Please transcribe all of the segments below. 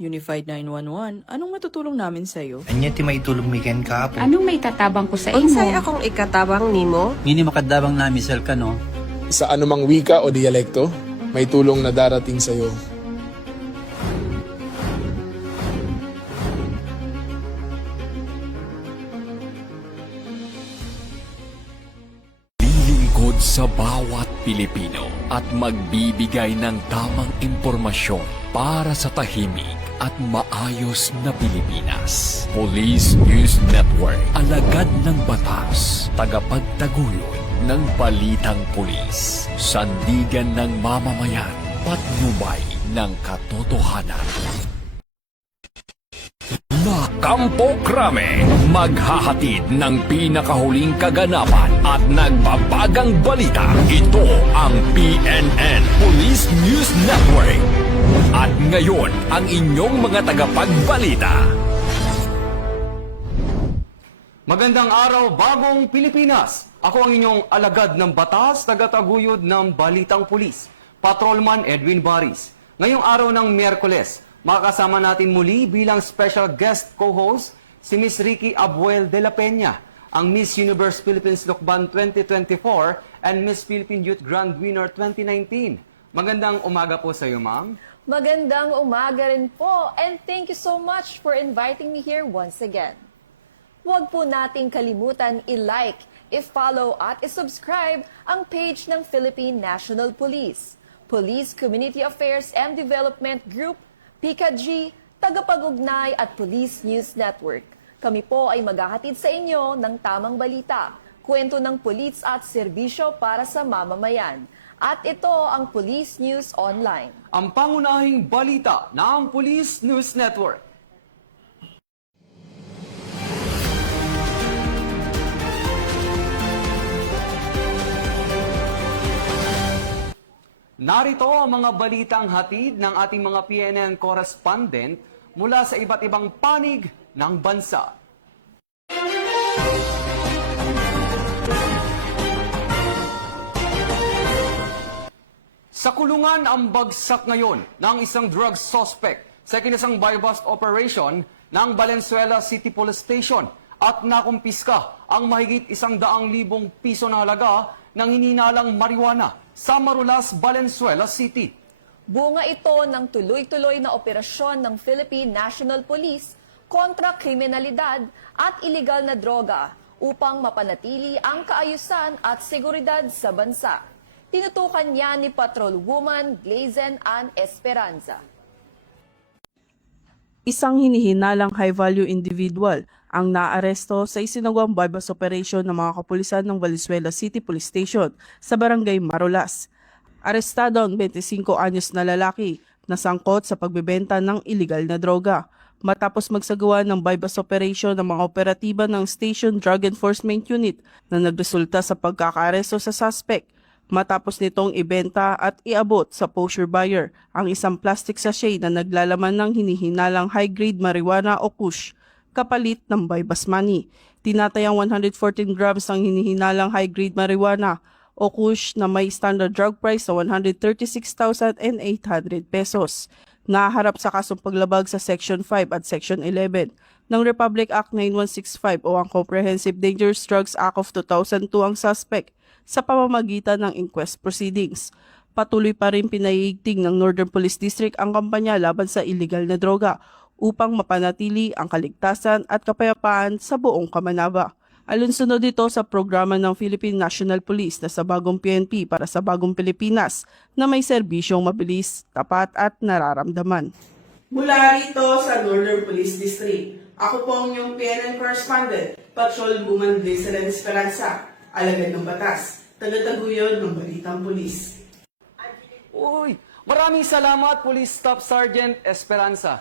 Unified 911, anong matutulong namin sa'yo? Anya ti maitulong miken ka po. Anong may tatabang ko sa imo? Unsay akong ikatabang nimo? Ngini makadabang na misal ka no. Sa anumang wika o dialekto, may tulong na darating sa iyo. Lilingkod sa bawat Pilipino at magbibigay ng tamang impormasyon para sa tahimik at maayos na Pilipinas. Police News Network, alagad ng batas, tagapagtaguyod ng balitang pulis, sandigan ng mamamayan, patnubay ng katotohanan. Na Kampo Krame, maghahatid ng pinakahuling kaganapan at nagbabagang balita. Ito ang PNN Police News Network. At ngayon, ang inyong mga tagapagbalita. Magandang araw, bagong Pilipinas! Ako ang inyong alagad ng batas, tagataguyod ng Balitang Pulis, Patrolman Edwin Baris. Ngayong araw ng Miyerkules, makakasama natin muli bilang special guest co-host si Miss Ricky Abuel de la Peña, ang Miss Universe Philippines Lukban 2024 and Miss Philippine Youth Grand Winner 2019. Magandang umaga po sa iyo, ma'am. Magandang umaga rin po, and thank you so much for inviting me here once again. Huwag po nating kalimutan i-like, i-follow at i-subscribe ang page ng Philippine National Police, Police Community Affairs and Development Group, PICAG, Tagapag-ugnay at Police News Network. Kami po ay maghahatid sa inyo ng tamang balita, kwento ng pulis at serbisyo para sa mamamayan. At ito ang Police News Online. Ang pangunahing balita ng Police News Network. Narito ang mga balitang hatid ng ating mga PNN correspondent mula sa iba't ibang panig ng bansa. Sa kulungan ang bagsak ngayon ng isang drug suspect sa kinasang buy-bust operation ng Valenzuela City Police Station at nakumpiska ang mahigit 100,000 piso na halaga ng hinihinalang marijuana sa Marulas, Valenzuela City. Bunga ito ng tuloy-tuloy na operasyon ng Philippine National Police kontra kriminalidad at iligal na droga upang mapanatili ang kaayusan at seguridad sa bansa. Tinutukan niya ni Patrolwoman Glazen Ann Esperanza. Isang hinihinalang high-value individual ang naaresto sa isinagawang buy-bust operation ng mga kapulisan ng Valenzuela City Police Station sa Barangay Marulas. Arestado ang 25 anyos na lalaki na sangkot sa pagbebenta ng iligal na droga. Matapos magsagawa ng buy-bust operation ng mga operatiba ng Station Drug Enforcement Unit na nagresulta sa pagkakaaresto sa suspect. Matapos nitong ibenta at iabot sa posher buyer ang isang plastic sachet na naglalaman ng hinihinalang high-grade marijuana o kush, kapalit ng buy-bust money. Tinatayang 114 grams ng hinihinalang high-grade marijuana o kush na may standard drug price na 136,800 pesos. Naharap sa kasong paglabag sa Section 5 at Section 11 ng Republic Act 9165 o ang Comprehensive Dangerous Drugs Act of 2002 ang suspect sa pamamagitan ng inquest proceedings. Patuloy pa rin pinaiigting ng Northern Police District ang kampanya laban sa iligal na droga upang mapanatili ang kaligtasan at kapayapaan sa buong Kamanava. Alunsunod ito sa programa ng Philippine National Police na sa bagong PNP para sa bagong Pilipinas na may serbisyong mabilis, tapat at nararamdaman. Mula rito sa Northern Police District, ako po ang inyong PNN correspondent, Patrolwoman Glazen Esperanza, alagad ng batas, tagataguyod ng Balitang Pulis. Uy, maraming salamat, Police Staff Sergeant Esperanza.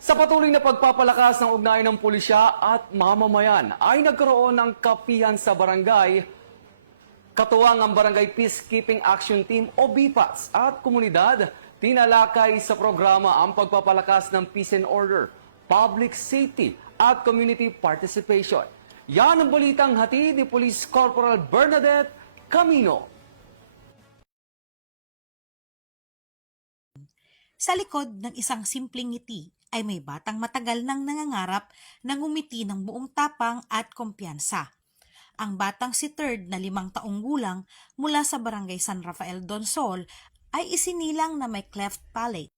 Sa patuloy na pagpapalakas ng ugnayan ng pulisya at mamamayan, ay nagkaroon ng kapihan sa barangay, katuwang ang Barangay Peacekeeping Action Team o BPATS at komunidad, tinalakay sa programa ang pagpapalakas ng peace and order, public safety at community participation. Yan ang balitang hatid ni Police Corporal Bernadette Camino. Sa likod ng isang simpleng ngiti ay may batang matagal nang nangangarap na ngumiti ng buong tapang at kumpiyansa. Ang batang si Third na 5 taong gulang mula sa Barangay San Rafael, Donsol ay isinilang na may cleft palate.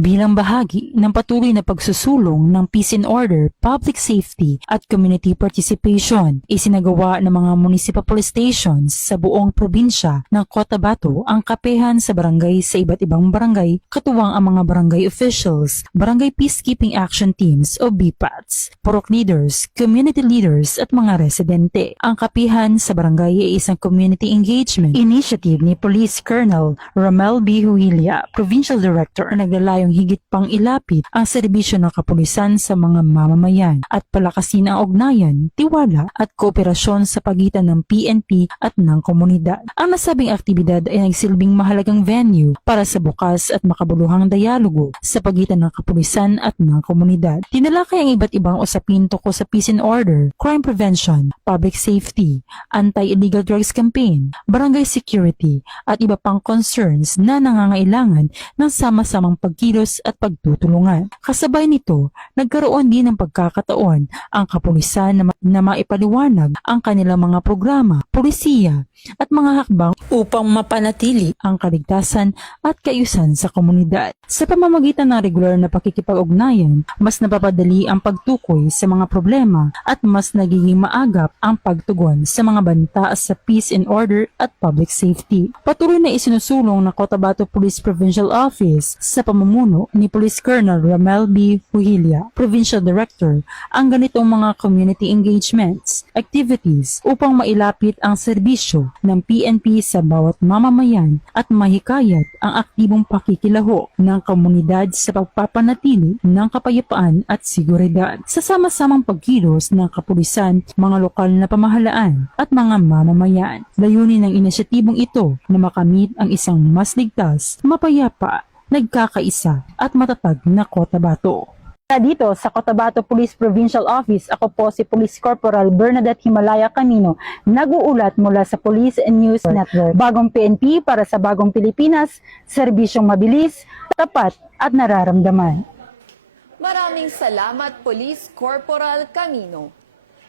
Bilang bahagi ng patuloy na pagsusulong ng peace and order, public safety at community participation, isinagawa ng mga municipal police stations sa buong probinsya ng Cotabato ang kapehan sa barangay sa iba't ibang barangay, katuwang ang mga barangay officials, barangay peacekeeping action teams o BPATs, purok leaders, community leaders at mga residente. Ang kapihan sa barangay ay isang community engagement initiative ni Police Colonel Ramel B. Huilia, Provincial Director, ang naglalayong higit pang ilapit ang serbisyo ng kapulisan sa mga mamamayan at palakasin ang ugnayan, tiwala at kooperasyon sa pagitan ng PNP at ng komunidad. Ang nasabing aktibidad ay nagsilbing mahalagang venue para sa bukas at makabuluhang dialogo sa pagitan ng kapulisan at ng komunidad. Tinalakay ang iba't ibang usapin tungkol sa peace and order, crime prevention, public safety, anti-illegal drugs campaign, barangay security at iba pang concerns na nangangailangan ng sama-samang pagkilos at pagtutulungan. Kasabay nito, nagkaroon din ng pagkakataon ang kapulisan na maipaliwanag ang kanilang mga programa, polisiya at mga hakbang upang mapanatili ang kaligtasan at kaayusan sa komunidad. Sa pamamagitan ng regular na pakikipag-ugnayan, mas napapadali ang pagtukoy sa mga problema at mas nagiging maagap ang pagtugon sa mga banta sa peace and order at public safety. Patuloy na isinusulong ng Cotabato Police Provincial Office sa pamumuno ni Police Colonel Ramel B. Huilia, Provincial Director, ang ganitong mga community engagements, activities upang mailapit ang serbisyo ng PNP sa bawat mamamayan at mahikayat ang aktibong pakikilaho ng komunidad sa pagpapanatili ng kapayapaan at seguridad. Sa sama-samang pagkilos ng kapulisan, mga lokal na pamahalaan at mga mamamayan, layunin ng inisyatibong ito na makamit ang isang mas ligtas, mapayapa, nagkakaisa at matatag na Cotabato. Dito sa Cotabato Police Provincial Office, ako po si Police Corporal Bernadette Himalaya Camino, nag-uulat mula sa Police and News Network. Bagong PNP para sa bagong Pilipinas, serbisyong mabilis, tapat at nararamdaman. Maraming salamat, Police Corporal Camino.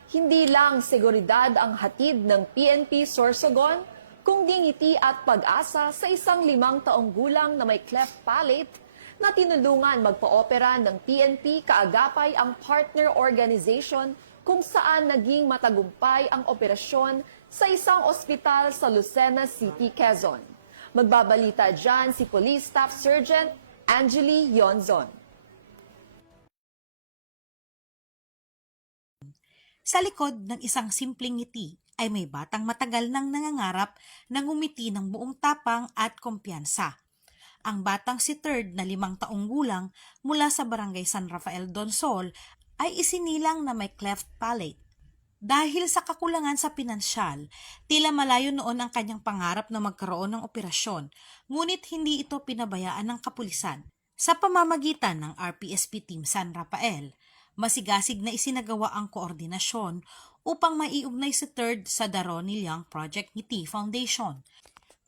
Hindi lang seguridad ang hatid ng PNP Sorsogon, kundi ngiti at pag-asa sa isang 5 taong gulang na may cleft palate na tinulungan magpa-opera ng PNP kaagapay ang partner organization kung saan naging matagumpay ang operasyon sa isang ospital sa Lucena City, Quezon. Magbabalita dyan si Police Staff Sergeant Angeli Yonzon. Sa likod ng isang simpleng ngiti ay may batang matagal nang nangangarap na ngumiti ng buong tapang at kumpiyansa. Ang batang si Third na 5 taong gulang mula sa Barangay San Rafael, Donsol ay isinilang na may cleft palate. Dahil sa kakulangan sa pinansyal, tila malayo noon ang kanyang pangarap na magkaroon ng operasyon, ngunit hindi ito pinabayaan ng kapulisan. Sa pamamagitan ng RPSP Team San Rafael, masigasig na isinagawa ang koordinasyon upang maiugnay si Third sa Daroni Liang Project Ngiti Foundation,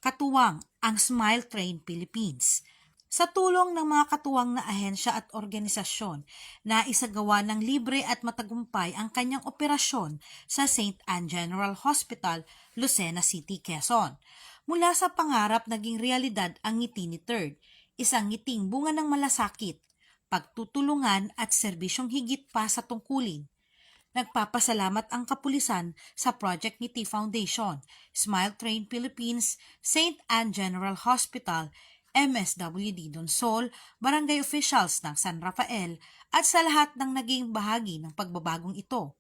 katuwang ang Smile Train Philippines. Sa tulong ng mga katuwang na ahensya at organisasyon na isagawa ng libre at matagumpay ang kanyang operasyon sa St. Anne General Hospital, Lucena City, Quezon. Mula sa pangarap naging realidad ang ngiti ni Third, isang ngiting bunga ng malasakit, pagtutulungan at serbisyong higit pa sa tungkulin. Nagpapasalamat ang kapulisan sa Project Ngiti Foundation, Smile Train Philippines, St. Anne General Hospital, MSWD Donsol, barangay officials ng San Rafael at sa lahat ng naging bahagi ng pagbabagong ito.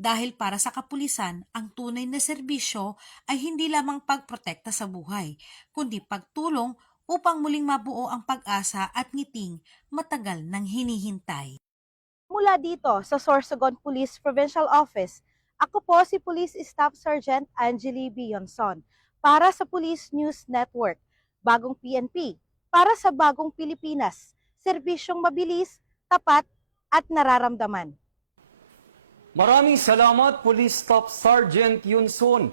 Dahil para sa kapulisan, ang tunay na serbisyo ay hindi lamang pagprotekta sa buhay, kundi pagtulong upang muling mabuo ang pag-asa at ngiting matagal nang hinihintay. Mula dito sa Sorsogon Police Provincial Office, ako po si Police Staff Sergeant Angeli Bionson para sa Police News Network, bagong PNP, para sa bagong Pilipinas, serbisyong mabilis, tapat at nararamdaman. Maraming salamat, Police Staff Sergeant Yunson.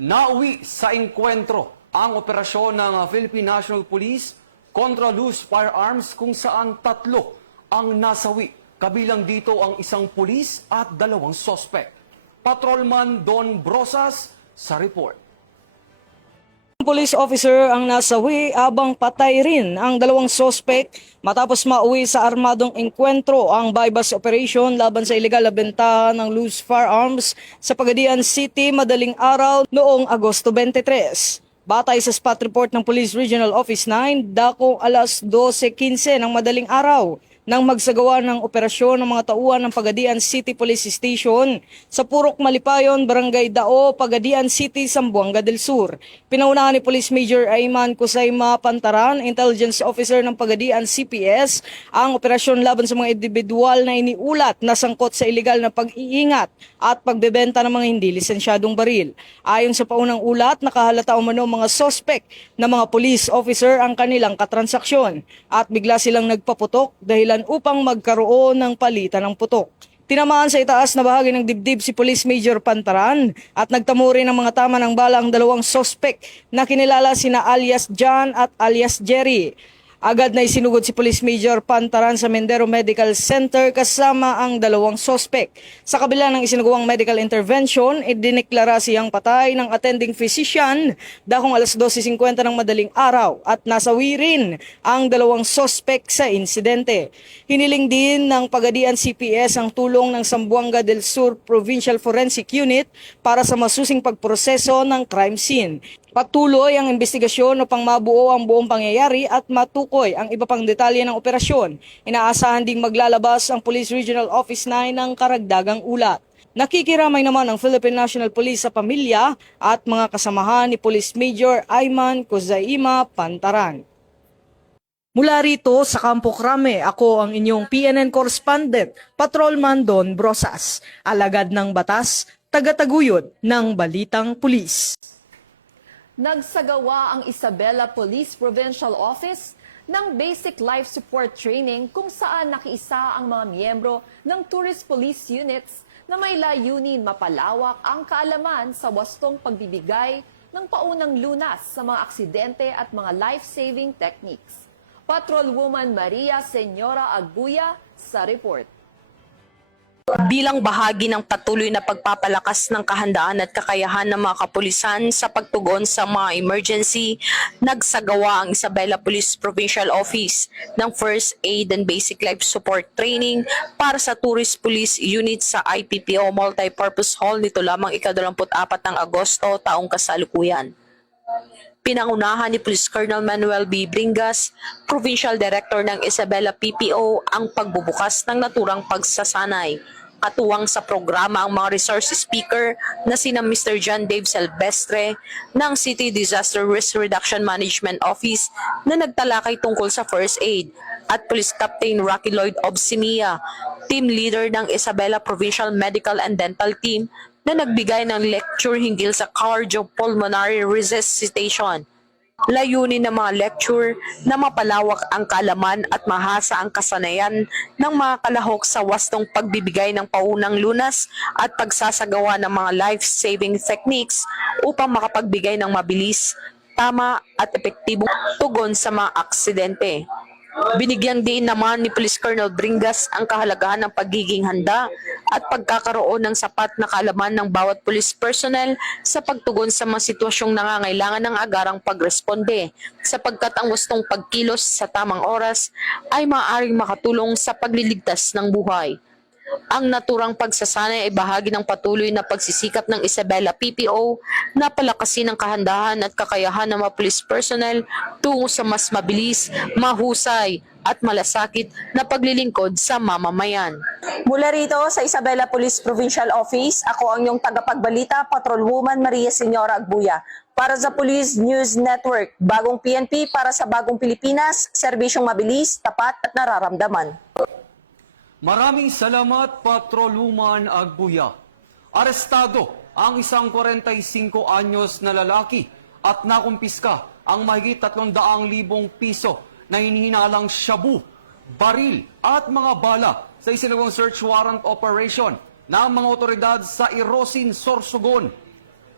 Nauwi sa engkwentro ang operasyon ng Philippine National Police kontra loose firearms kung saan 3 ang nasawi. Kabilang dito ang isang pulis at 2 sospek. Patrolman Don Brosas sa report. Police officer ang nasawi habang patay rin ang 2 sospek matapos mauwi sa armadong engkwentro ang bypass operation laban sa illegal na benta ng loose firearms sa Pagadian City madaling araw noong Agosto 23. Batay sa spot report ng Police Regional Office 9, dakong alas 12:15 ng madaling araw nang magsagawa ng operasyon ng mga tauhan ng Pagadian City Police Station sa Purok Malipayon, Barangay Dao, Pagadian City, Zamboanga del Sur. Pinaunahan ni Police Major Ayman Kusayma Pantaran, Intelligence Officer ng Pagadian CPS, ang operasyon laban sa mga individual na iniulat na sangkot sa iligal na pag-iingat at pagbebenta ng mga hindi lisensyadong baril. Ayon sa paunang ulat, nakahalata umano mga sospek na mga police officer ang kanilang katransaksyon at bigla silang nagpaputok dahilan upang magkaroon ng palitan ng putok. Tinamaan sa itaas na bahagi ng dibdib si Police Major Pantaran at nagtamo rin ng mga tama ng bala ang 2 sospek na kinilala sina alias John at alias Jerry. Agad na isinugod si Police Major Pantaran sa Mendero Medical Center kasama ang 2 sospek. Sa kabila ng isinugawang medical intervention, idineklara siyang patay ng attending physician dakong alas 12:50 ng madaling araw at nasawi rin ang 2 sospek sa insidente. Hiniling din ng Pagadian CPS ang tulong ng Zamboanga del Sur Provincial Forensic Unit para sa masusing pagproseso ng crime scene. Patuloy ang investigasyon upang mabuo ang buong pangyayari at matukoy ang iba pang detalye ng operasyon. Inaasahan ding maglalabas ang Police Regional Office 9 ng karagdagang ulat. Nakikiramay naman ang Philippine National Police sa pamilya at mga kasamahan ni Police Major Ayman Kusayma Pantaran. Mula rito sa Campo Crame, ako ang inyong PNN correspondent, Patrolman Don Brosas, alagad ng batas, tagataguyod ng Balitang Pulis. Nagsagawa ang Isabela Police Provincial Office ng Basic Life Support Training kung saan nakiisa ang mga miyembro ng Tourist Police Units na may layunin mapalawak ang kaalaman sa wastong pagbibigay ng paunang lunas sa mga aksidente at mga life-saving techniques. Patrolwoman Maria Senyora Agbuya sa report. Bilang bahagi ng patuloy na pagpapalakas ng kahandaan at kakayahan ng mga kapulisan sa pagtugon sa mga emergency, nagsagawa ang Isabela Police Provincial Office ng First Aid and Basic Life Support Training para sa Tourist Police Unit sa IPPO Multipurpose Hall nito lamang ika-24 ng Agosto taong kasalukuyan. Pinangunahan ni Police Colonel Manuel B. Bringas, Provincial Director ng Isabela PPO, ang pagbubukas ng naturang pagsasanay. Katuwang sa programa ang mga resource speaker na sina Mr. John Dave Silvestre ng City Disaster Risk Reduction Management Office na nagtalakay tungkol sa first aid at Police Captain Rocky Lloyd Obsimia, team leader ng Isabela Provincial Medical and Dental Team na nagbigay ng lecture hinggil sa cardiopulmonary resuscitation. Layunin ng mga lecture na mapalawak ang kaalaman at mahasa ang kasanayan ng mga kalahok sa wastong pagbibigay ng paunang lunas at pagsasagawa ng mga life-saving techniques upang makapagbigay ng mabilis, tama at epektibong tugon sa mga aksidente. Binigyan din naman ni Police Colonel Bringas ang kahalagahan ng pagiging handa at pagkakaroon ng sapat na kaalaman ng bawat police personnel sa pagtugon sa mga sitwasyong nangangailangan ng agarang pagresponde, sapagkat ang wastong pagkilos sa tamang oras ay maaaring makatulong sa pagliligtas ng buhay. Ang naturang pagsasanay ay bahagi ng patuloy na pagsisikap ng Isabela PPO na palakasin ang kahandahan at kakayahan ng mga police personnel tungo sa mas mabilis, mahusay at malasakit na paglilingkod sa mamamayan. Mula rito sa Isabela Police Provincial Office, ako ang iyong tagapagbalita, Patrolwoman Maria Senyora Agbuya. Para sa Police News Network, bagong PNP para sa bagong Pilipinas, serbisyong mabilis, tapat at nararamdaman. Maraming salamat, Patrolwoman Agbuya. Arestado ang isang 45 anyos na lalaki at nakumpiska ang mahigit 300,000 piso na hinihinalang shabu, baril at mga bala sa isinagawang search warrant operation ng mga otoridad sa Irosin, Sorsogon.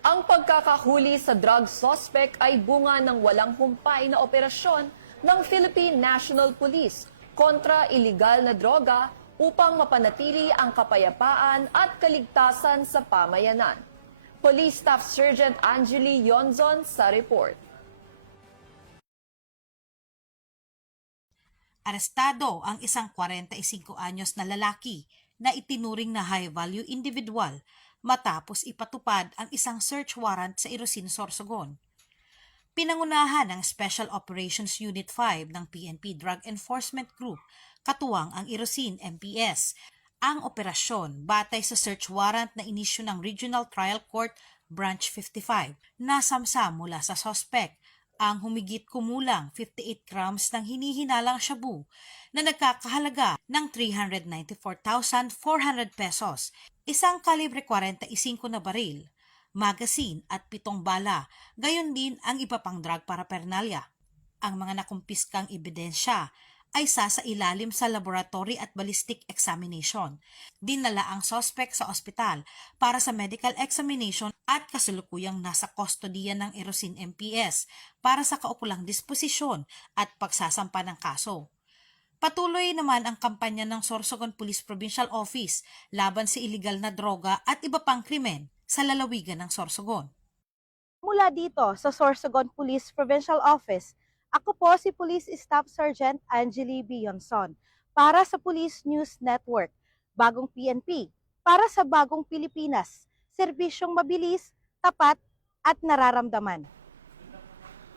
Ang pagkakahuli sa drug suspect ay bunga ng walang humpay na operasyon ng Philippine National Police kontra iligal na droga upang mapanatili ang kapayapaan at kaligtasan sa pamayanan. Police Staff Sergeant Angeli Yonzon sa report. Arestado ang isang 45 anyos na lalaki na itinuring na high-value individual matapos ipatupad ang isang search warrant sa Irosin, Sorsogon. Pinangunahan ng Special Operations Unit 5 ng PNP Drug Enforcement Group, katuwang ang Irosin MPS, ang operasyon batay sa search warrant na inisyu ng Regional Trial Court Branch 55 na samsam mula sa suspect ang humigit kumulang 58 grams ng hinihinalang shabu na nagkakahalaga ng 394,400 pesos, isang kalibre 45 na baril, magazine at 7 bala, gayon din ang iba pang drug paraphernalia. Ang mga nakumpiskang ebidensya ay sasailalim sa laboratory at ballistic examination. Dinala ang suspect sa ospital para sa medical examination at kasalukuyang nasa kustodiya ng Irosin MPS para sa kaukulang disposisyon at pagsasampa ng kaso. Patuloy naman ang kampanya ng Sorsogon Police Provincial Office laban sa iligal na droga at iba pang krimen sa lalawigan ng Sorsogon. Mula dito sa Sorsogon Police Provincial Office, ako po si Police Staff Sergeant Angeli Bionson para sa Police News Network, Bagong PNP, para sa Bagong Pilipinas, serbisyong mabilis, tapat at nararamdaman.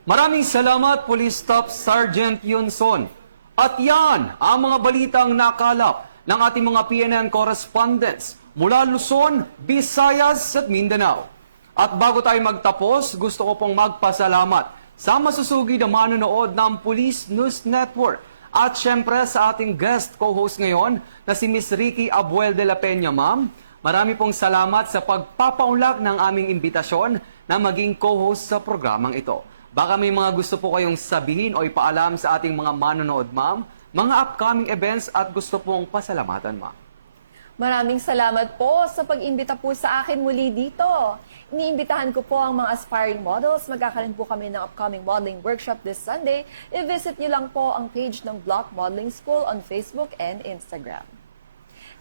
Maraming salamat, Police Staff Sergeant Yonson. At yan ang mga balitang nakalap ng ating mga PNN correspondents mula Luzon, Visayas at Mindanao. At bago tayo magtapos, gusto ko pong magpasalamat sa masusugid na manonood ng Police News Network at syempre sa ating guest co-host ngayon na si Miss Ricky Abuel de la Peña, ma'am. Marami pong salamat sa pagpapaunlak ng aming imbitasyon na maging co-host sa programang ito. Baka may mga gusto po kayong sabihin o ipaalam sa ating mga manonood, ma'am, mga upcoming events at gusto pong pasalamatan, ma'am. Maraming salamat po sa pag-imbita po sa akin muli dito. Iniimbitahan ko po ang mga aspiring models. Magkakaroon po kami ng upcoming modeling workshop this Sunday. I-visit niyo lang po ang page ng Block Modeling School on Facebook and Instagram.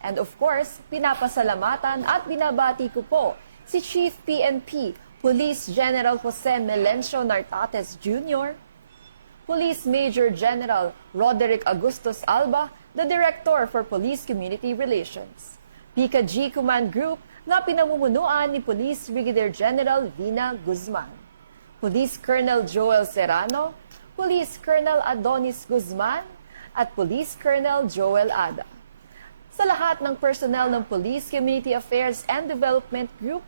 And of course, pinapasalamatan at binabati ko po si Chief PNP, Police General Jose Melencio Nartates Jr., Police Major General Roderick Agustus Alba, the Director for Police Community Relations, PICA-G Command Group na pinamumunuan ni Police Brigadier General Vina Guzman, Police Colonel Joel Serrano, Police Colonel Adonis Guzman, at Police Colonel Joel Ada. Sa lahat ng personnel ng Police Community Affairs and Development Group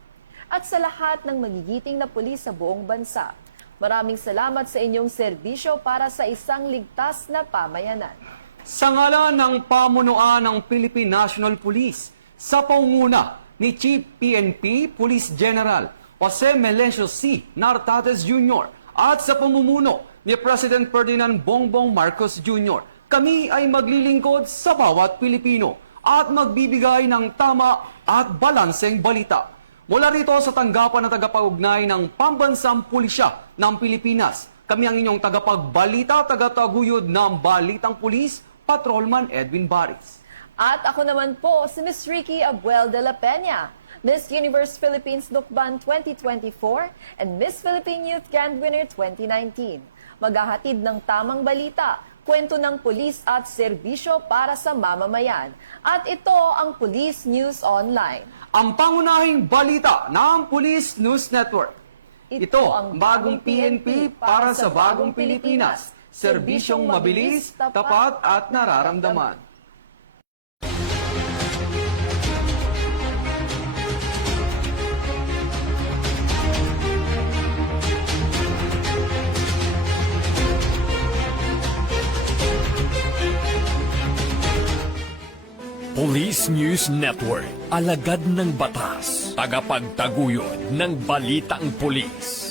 at sa lahat ng magigiting na pulis sa buong bansa, maraming salamat sa inyong serbisyo para sa isang ligtas na pamayanan. Sa ngalan ng pamunuan ng Philippine National Police, sa pangunguna ni Chief PNP Police General Jose Melencio C. Nartates Jr. at sa pamumuno ni President Ferdinand Bongbong Marcos Jr., kami ay maglilingkod sa bawat Pilipino at magbibigay ng tama at balanseng balita. Mula rito sa tanggapan na tagapaugnay ng Pambansang Pulisya ng Pilipinas, kami ang inyong tagapagbalita, tagataguyod ng Balitang Pulis, Patrolman Edwin Baris. At ako naman po si Miss Ricky Abuel de la Peña, Miss Universe Philippines Lukban 2024 and Miss Philippine Youth Grand Winner 2019. Maghahatid ng tamang balita, kwento ng pulis at serbisyo para sa mamamayan. At ito ang Police News Online. Ang pangunahing balita ng Police News Network. Ito ang bagong PNP para sa bagong Pilipinas. Serbisyong mabilis, tapat at nararamdaman. Police News Network, alagad ng batas, tagapagtaguyod ng balitang pulis.